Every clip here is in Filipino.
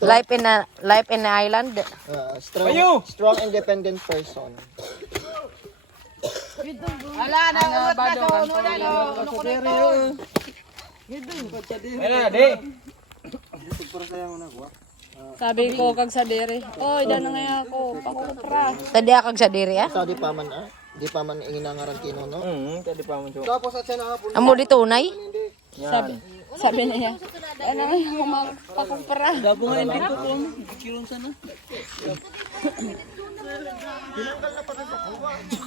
Life in the island. Strong independent person. Ala na ulot na to, uno na to. Ayun na, di. Sabi ko kag sa dere. Oy, dano nga ako. Pakupra. Tadi akag sa diri ah. Sa di pa man di pa man inginangaran kino no. Tadi pa mo. Tapos at siya na Amo di tunay. Sabi niya. Ano nga yung pakupra. Dabo nga hindi ko kung kilong sana.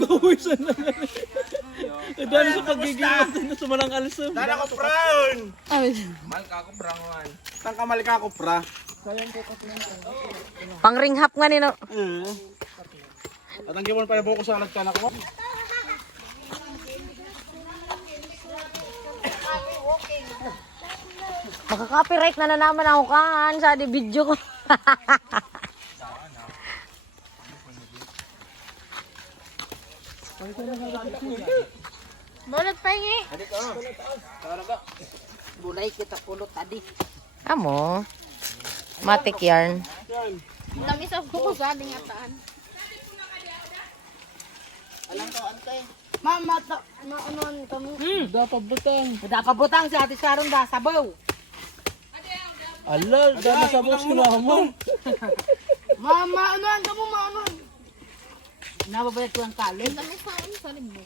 Uy, sana. Dahil sa pagiging na sumalang also. Dala ko brown. Malka ko brangon. Tangka malika ko pra. Pangringhap nga nino. At ang gimon pa yung buko sa nagkanak mo. Makaka-copyright na naman ako kan sa di video ko. Bulot pa ngi. Bulay kita pulot tadi. Amo. Matik yarn. Dami sa buko sa ding ataan. Mama ta maanon kamo. Dapat butang. Dapat butang si Ate Sharon da sabaw. Ala, dami sa boss ko na mo. Mama anon kamo maanon. Nababayad ko ang kalin. Dami sa sa libo.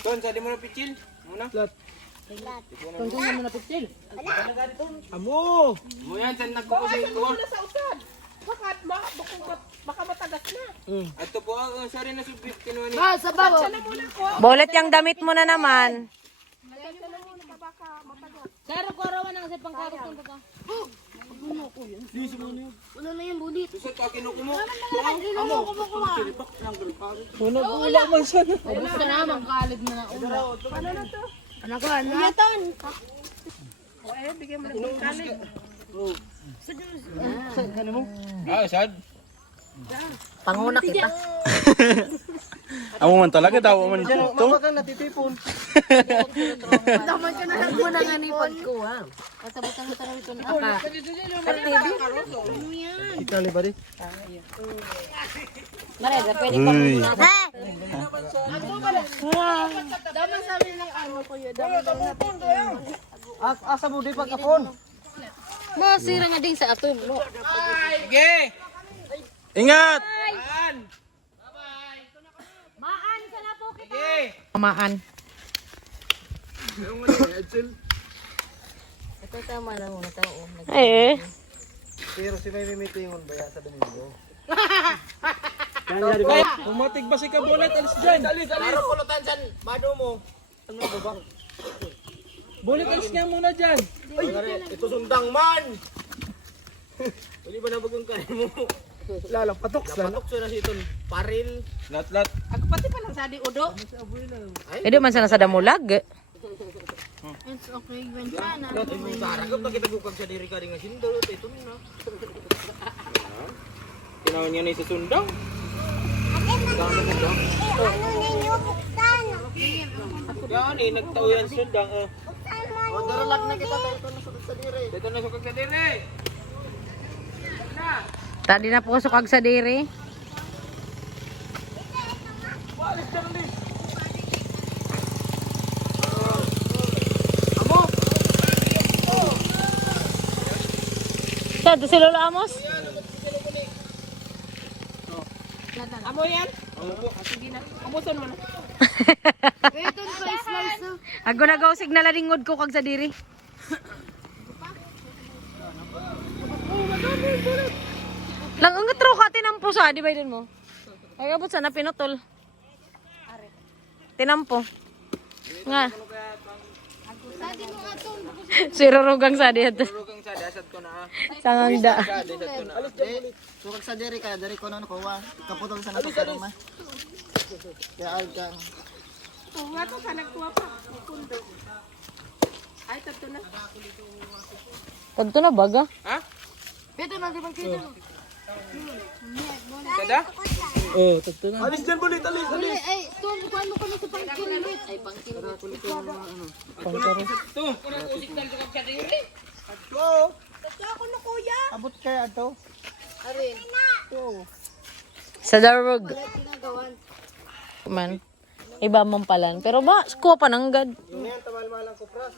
Ton, sa di mo na pichil. Muna. Tungkol naman na pitil. Amo. Mo yan sa nagkukusay ko. Baka matagas na. Ato po, sorry na subit kinuha ni. Ah, sabaw. Bolet yung damit mo na naman. Pero korowa nang sa pangkagos ng baka. Wala na yung bulit. Susot ka kinukumo. Wala Wala man sana. gusto na magkalid na ulo. Ano na to? Anak ko, ano? Yaton. Sad. Panguna kita. Amo man talaga daw man dito. Mapakang natitipon. Daman ka na lang muna nga ni pag ko, ha? Kasabutang mo tayo ito na. Ikali ba di? Marega, pwede pa muna. Daman sabi ng ano ko yun. Daman daw natin. Asa mo di pagkapon. Masira nga din sa atom, no? Sige. Ingat. Maan ka na po kita. Sige. Tamaan. Ito tama na muna tao. Eh. Pero si may mimitingon ba yan sa Domingo? Pumatig ba si Kabolet? Alis dyan. Para pulutan dyan, mado mo. Ano ba ba? Bolet, alis nga muna dyan. Ito sundang man! Hindi ba nabagong kanin mo? Lapatok na si Iton. Paril. Lat. Ako pati pa lang sa di udo. Pwede man sana sa damulag. It's okay, Gwen. Saragap na kita bukag sa diri ka rin nga sindot. Ito na. Tinawan niya na sa sundang. Yan eh, nagtauyan sundang. O, daralag na kita tayo ito na sa diri. Dito na sa kagkadiri. Tadi na po sukag sa diri. Saan si Lolo Amos? Amo yan? Sige na. Amuson mo na. Ito na slice na. Ako nagaw signal lingod ko kag sa diri. Lang ang tro ka tinampo sa di ba din mo? Ay abot sana pinutol. Tinampo. Nga. Sirurugang sa diyan. Rugang sa dasat ko na. Sanganda. Dasat ko na. Sukag sa diri ka, diri ko na nakuha. Kaputol sa nato ka ma. Kaya algang. Oh, nga to ka nagkuha pa. Pundo. Ay, tato na. Tagto na baga. Ha? Ito na, di ba kita? Kada? Oh, tagto na. Alis dyan bulit, alis. Ay, tuwan mo kami sa pangkilit. Ay, pangkilit. Ito. Go! Ako na Abot kaya ito. Arin. Sa darug. Wala ginagawan. Man. Iba mong palan. Pero ba, kuha pa ng gad. Yung yan, tamal-malang kupras.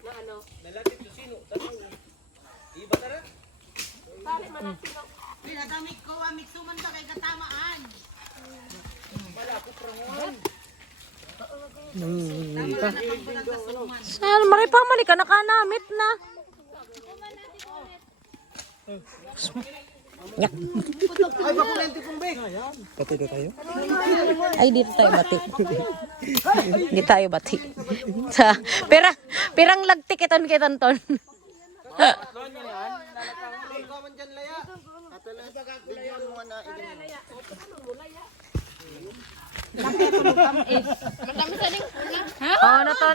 Na ano? Nalatid yung sino. Iba tara. Pare manatino. Saan, maripamali ka, nakanamit na. Ay, bakulente kong big. Ay, dito tayo bati. Hindi tayo bati. Sa, pirang lagtik iton kay Tonton.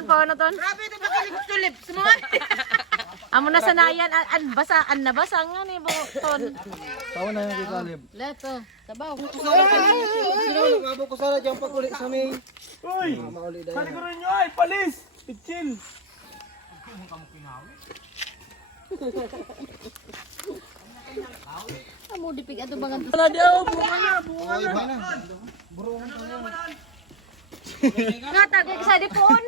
Paano ton? Grabe, ito ba kalip-tulip? Sumuhan. Amo na sanayan, an nabasa nga ni Ton. Tawa na yung kikalib. Leto. Sabaw. Mabok ko sana dyan pag ulit sa may. Uy! Salikurin nyo ay! Palis! Pitsil! Amo dipig ato bangan. Wala di ako! Buka na! Buka Ay, na! ba na? Nga tagay sa dipon.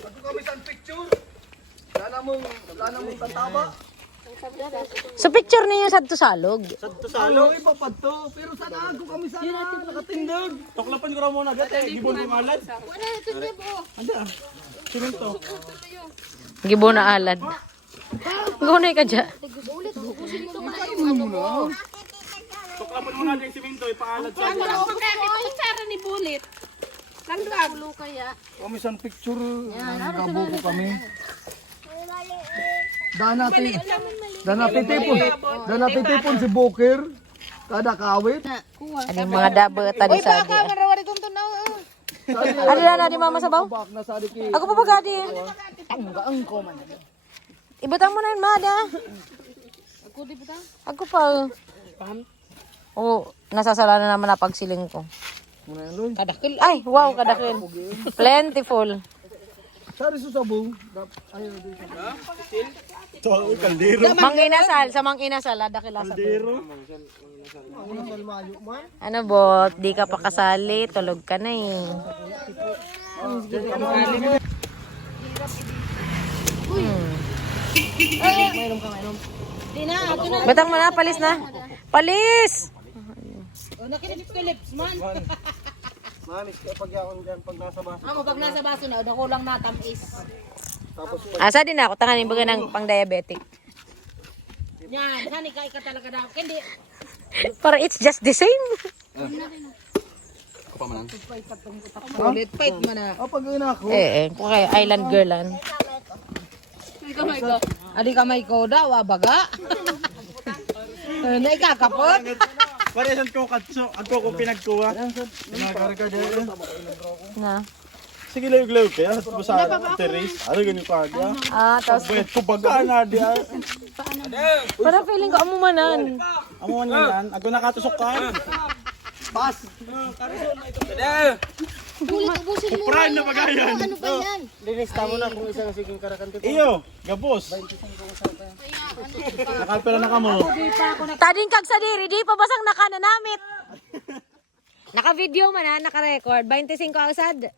Ako kami sa picture. Sana mong tataba. Sa picture niyo sa salog. Sa salo. Iba pa to. Pero sana ako kami sana nakatindog. Tuklapan ko raw muna agad eh. Gibon ko malat. Wala ito libo. Anda! Siminto. Gibo na alad. Gunay ka dyan. Ulit. Ubusin mo naman. Tuklapan mo natin yung siminto. Ipaalat sa Wala ko kutsara ni Bulit. Landag. Ulo kaya. Kami sa picture. Kabuko kami. Danati tipon si Booker. Kada kawit. Ano yung mga dabo tadi sa adi. Ano na di mama sabaw? Bak na sa adiki. Ako pa pagadi. Ibutang mo na yun, Mada. Ako di ba? Ako pa. Oo, nasasala na naman na pagsiling ko. Muna yan, Loy. Kadakil. Ay, wow, kadakil. Plentiful. Sari susabong. Ayaw din. Ito, kaldero. Manginasal, sa manginasal, adakil asa. Kaldero. Ang nasal mayo man. Ano bot, di ka pa kasali, tulog ka na eh. Di na. Ato na. Batang mo na, palis na. Palis! Nakinip-kilips man. Mamis kaya pag yaon dyan pag nasa baso. Ako pag nasa baso na, ako lang natamis. Tapos Asa din ako, tanganin baga ng pang diabetic. Yan, sani ka talaga daw. Hindi. Para it's just the same. Ulit, fight mo na. pag yun ako. Kung kayo island girlan. Adi kamay ko daw, baga. Naikakapot. Parisan ko katso. Ako ko pinagkuha. Nakakarga dyan. Na. Sige, layog-layog kaya. Sa sa terrace. Ano ganyan ko aga? Tapos, Bayad ko baga na di ay. para feeling ko amumanan. Amo man yan. Ako nakatusok ka. Ulit, ubusin mo. Prime na bagayan. Ano ba yan? Lilista mo na kung isang siging karakan ko. Iyo, gabos. Nakalpela na ka mo. Tading kag sa diri, di pa basang nakananamit. Naka-video man ha, naka-record. 25 ang sad.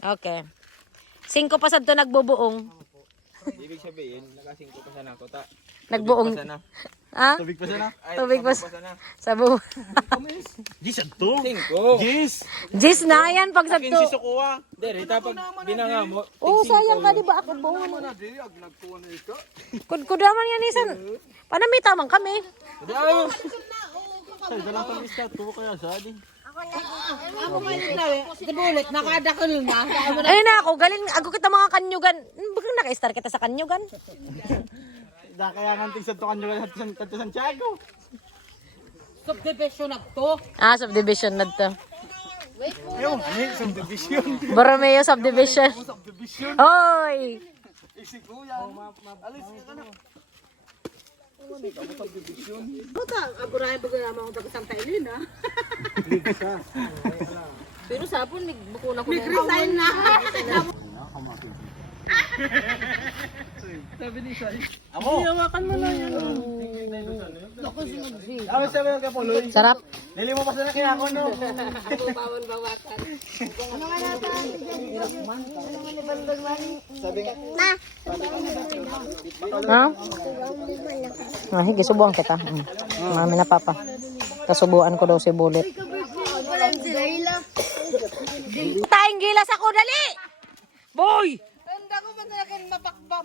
Okay. 5 pa sad to nagbubuong. Ibig sabihin, nakasingko pa sana ako. Nagbuong. Ha? Tubig pa sana. Tubig pa sa buong. Gis, ato. Singko! Gis. Jis na yan pag Akin sabto. si Sukuha. Dari, tapos binanga mo. Oo, sayang ka, di ba? Ako buong. Kudkudaman yan isan. Panamita man kami. Ay, dalang pang isda. Tubo kaya sa di. Ako malit na eh. Bulit, nakadakal na. Ayun na ako, galing ako kita mga kanyugan. Bakit naka-star kita sa kanyugan? Da kaya nganting sa tukan nyo sa Santiago. Subdivision na to. Subdivision na to. Yung, ano yung subdivision? Borromeo subdivision. Hoy! Isig ko yan. Alis ka na. Puta, agurahin baga naman ako baga Santa Elena. Pero sabon, may bukuna ko na. May resign na. Sabi ni Sai. Ako! Hawakan mo lang yan. Ako sabi ng kapuloy. Sarap. Nili mo pa sa kaya ako, no? Bawal bawasan. Sabi nga, Ha? Ah, hige, subuhan kita. Mami na papa. Kasubuan ko daw si Bulit. Tayong gilas ako, dali! Boy! Tanda ko ba talagang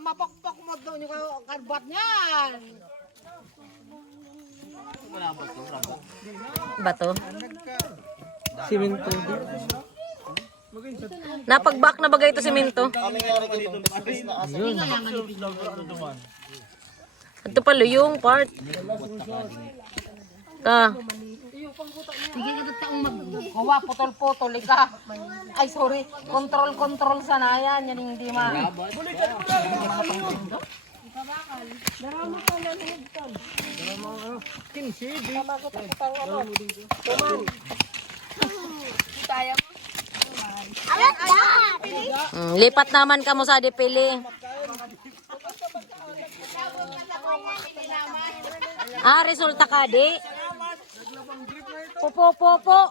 mapakpak mo doon yung karbat niyan. Bato? Siminto. Napagbak na bagay ito siminto. kami nga rin ito. Space na asa. Ito pala yung part. Ta. Sige ka taong maggawa, putol-putol ka. Ay, sorry. Control sana yan. Yan yung hindi ma... Lipat naman ka mo sa dipili. Ah, resulta ka di? Po.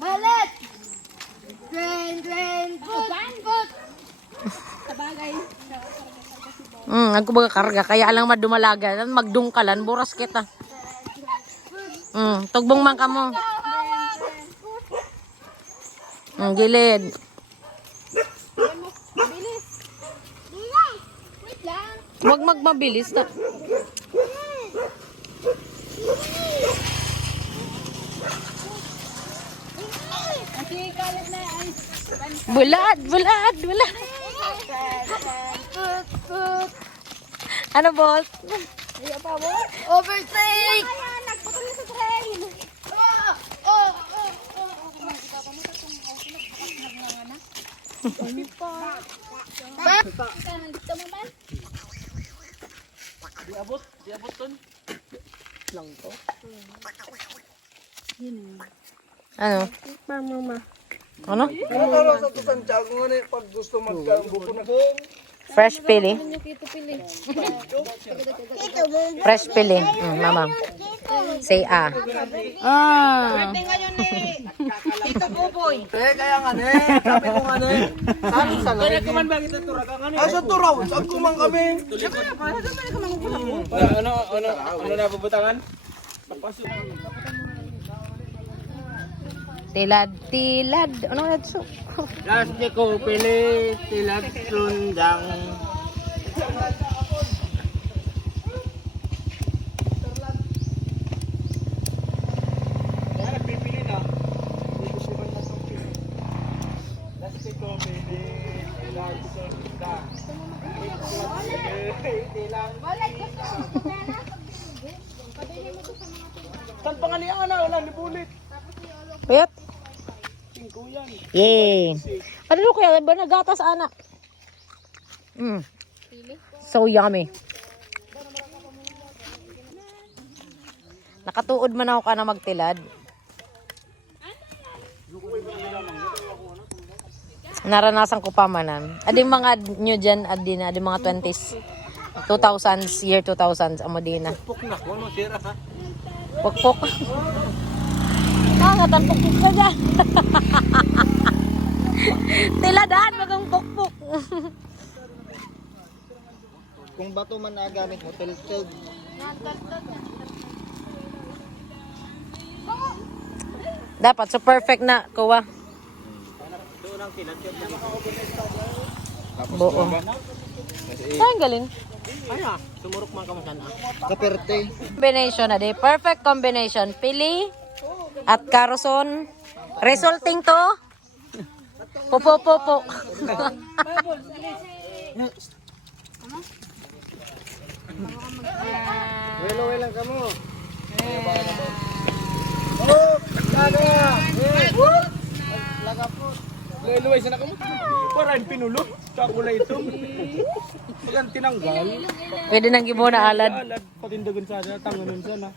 Balat! Dren, put! Ako baga karga, kaya lang madumalaga. Magdungkalan, buras kita. Tugbong man ka mo. Gilid. Huwag magmabilis. Bulad. Ano, boss? Overtake! Nagputol na sa train! Diabot ton. Ano? Ano? Ano sa ito Santiago nga na pag gusto magkabuko na kong. Fresh pili. Fresh pili. Mama. Say ah. Ngayon Tito Buboy. Kaya nga ne, sabi ko nga ne. Saan sa Kaya kuman ba kita turakan nga ni? Asa to raw? Saan kumang kami? Ano na bubutangan? Tilad. Ano na ito? Plastiko pili, tilad sundang. Saan pangalian na? Wala ni Bulit. Wait. Yay. Ano kaya ba nagatas anak? So yummy. Nakatuod man ako ka na magtilad. Naranasan ko pa manan. Ading mga nyo dyan, ading mga 20s. 2000s, year 2000s, amo din na. Puk na ko, no, sira ha. Pukpuk. Katan pukpuk ka dyan. Tiladahan, magang pukpuk. Kung bato man na gamit mo, tilted. Dapat, so perfect na, kuha. Buo. Saan galing? Sumurok man ka mo sana. Kaperte. Combination na di. Perfect combination. Pili at Carson. Resulting to. Po. Welo lang ka mo. Luway sa nakamot. Parang pinulo. Kakulay ito. Pag tinanggal. Pwede nang gibo na alad. Alad. Patindagan sana. Tanganon sana.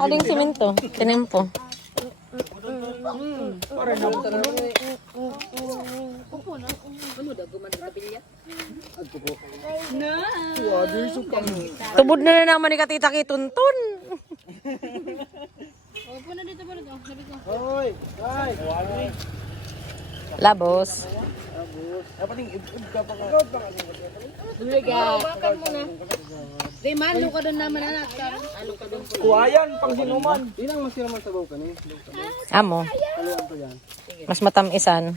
Aling simento. Tinimpo. Parang napuno. Tubod na naman ni Katita Kituntun. Hoy! Hoy! Labos. Di man, luka doon naman anak. Kuhayan, pang sinuman. Amo. Mas matamisan.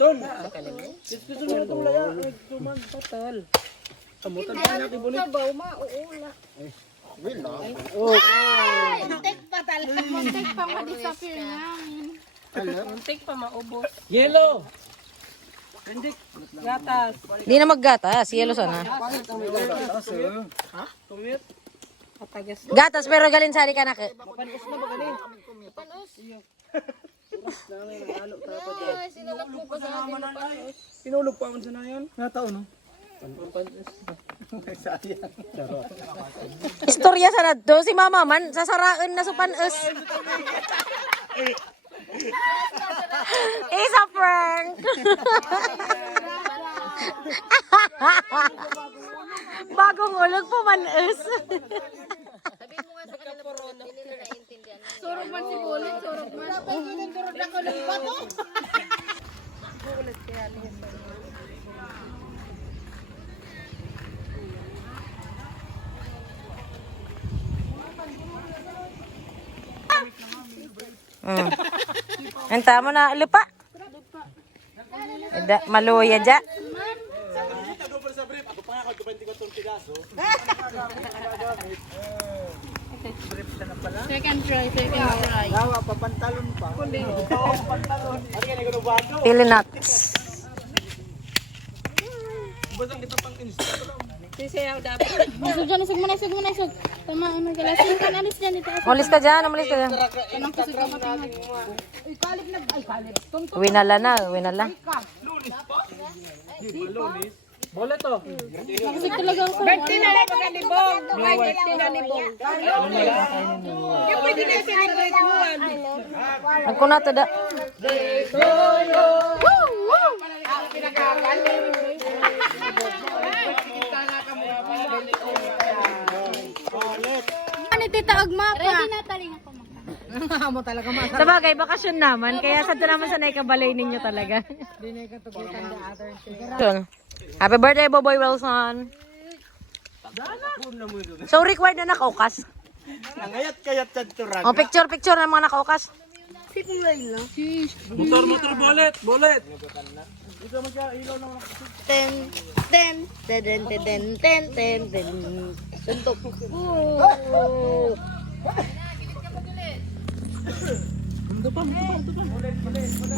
Ton! Gusto mo itong laya. Suman, patal. Amutan pa niya kibulit. Yellow! Di na maggatas. Yelo sana. Gatas pero galin sari ka na. Pinulog pa man sa na yan. Nataon, no? Istorya sa nadto. Si mama man, sasaraan na sa panes. Isa prank. Bagong ulog po manes. Sorok man si Bulit, sorok man. Surod ako ng bato. Enta mo na lupa. Eda maluya ja. Second try. Gawa pa, pantalon pa. Pili nuts. Masuk dyan, isog mo na, isog. Tama, ano, galasin kan, alis dyan, ito. Umalis ka dyan, umalis ka dyan. Anong kasi ka matingat? Ay, kalip. Tung Winala na. Bolet, oh. Magsig talaga ako. Birthday na lang pagka ni Bong. Birthday na ni Bong. Yung pwede na celebrate mo. Ako na to da. Ano tita Agma pa? Ready na taling ako mo talaga ma. Sa bagay, bakasyon naman. Kaya sa naman sa naikabalay ninyo talaga. Happy birthday, Boboy Wilson. So, required na nakaukas. Nangayat-kayat sa turag. O, picture ng mga nakaukas. Motor, bolet. Suntok.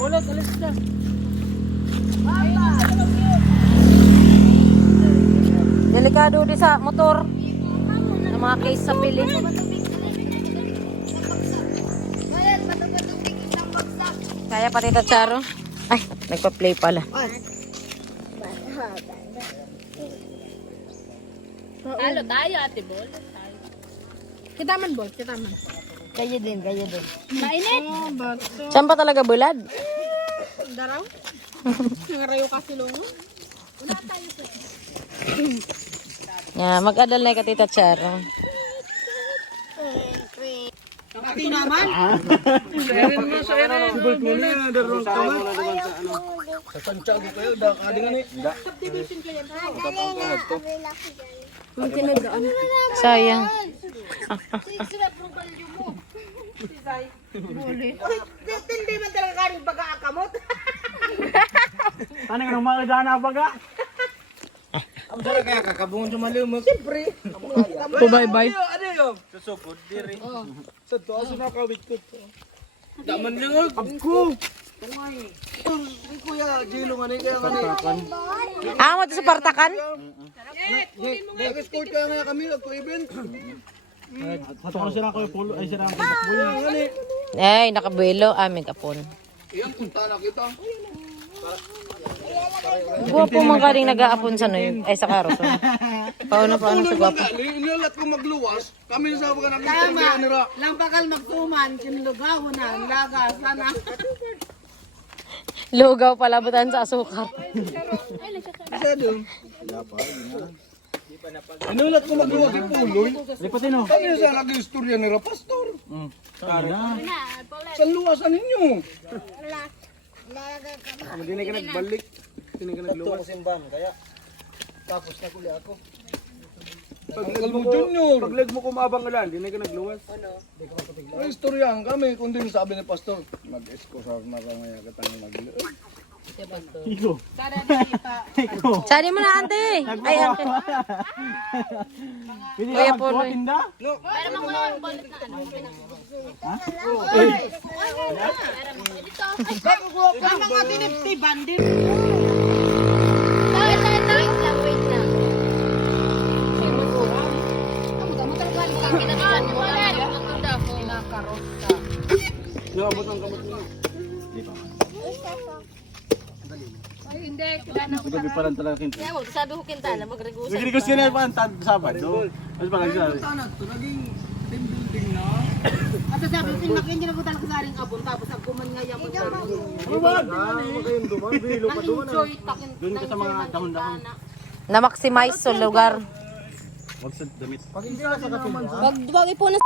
Bolet, alis na. Delikado di sa motor. Sa mga case sa pili. Kaya pa Tita Charo. Ay, nagpa-play pala. Talo tayo, Ate Bol. Kita man, Bol. Kayo din. Mainit. Saan pa talaga bulad? Daraw. Nangarayo kasi longo. Mag-adal na ka Tita Charo. Pati naman. Sa Santiago kayo, dakadingan eh. Sayang. Hindi man talaga karing pagkaakamot. Ano nga nung mga dana baga? Ang sarap kaya kakabungan sa malumog. Bye-bye. Ano yun? Susukod, diri. Sa to, aso na kawit ko. Daman lang abko. Kuya, Jilo nga kaya nga Amo to sa partakan? Nag-escort ka nga kami, ako event. Sa to ko sira ko yung pulo, ay sira ko yung takbo. Ay, nakabuelo. May kapon. Gwapo man ka rin nag-aapon sa noy. Ay, sa karos. Paano sa gwapo? Ilalat ko magluwas. Kami sa mga Tama. Lang bakal magtuman, kinulugaw na, laga, sana. Lugaw palabutan sa asukar. Inulat ko magluwas yung puloy. Lipatin o. Kami sa nag-istorya ni Rapastor. Sa luwasan ninyo. Hindi na ka nagbalik. Hindi ka nagluwas. Simbahan kaya. Tapos na kuli ako. Paglag mo Junior. Paglag mo kumabang ka lang. Hindi na ka nagluwas. Ano? Istoryahan kami. Kung din sabi ni Pastor. Mag-escosar na kami. Katang nagluwas. Iko. Sana nakita. Iko. Sali mo na, ante. Ay, ante. Pwede Kuya ka Poloy. magkuha tinda? Ang mga tiniptiban din. Nakabot ang kamot mo. Gabi pa lang talaga kinta. Kaya mo, sa duhukin tala, magregusan. Nagregus ka na pa ang Sabado. Mas parang sabi. Naging team building na. At sabi, hindi na ko talaga sa ring abon, tapos agkuman nga yung enjoy takin. Doon ka sa mga dahon-dahon. Na-maximize sa lugar. Wag sa damit. Wag ipo na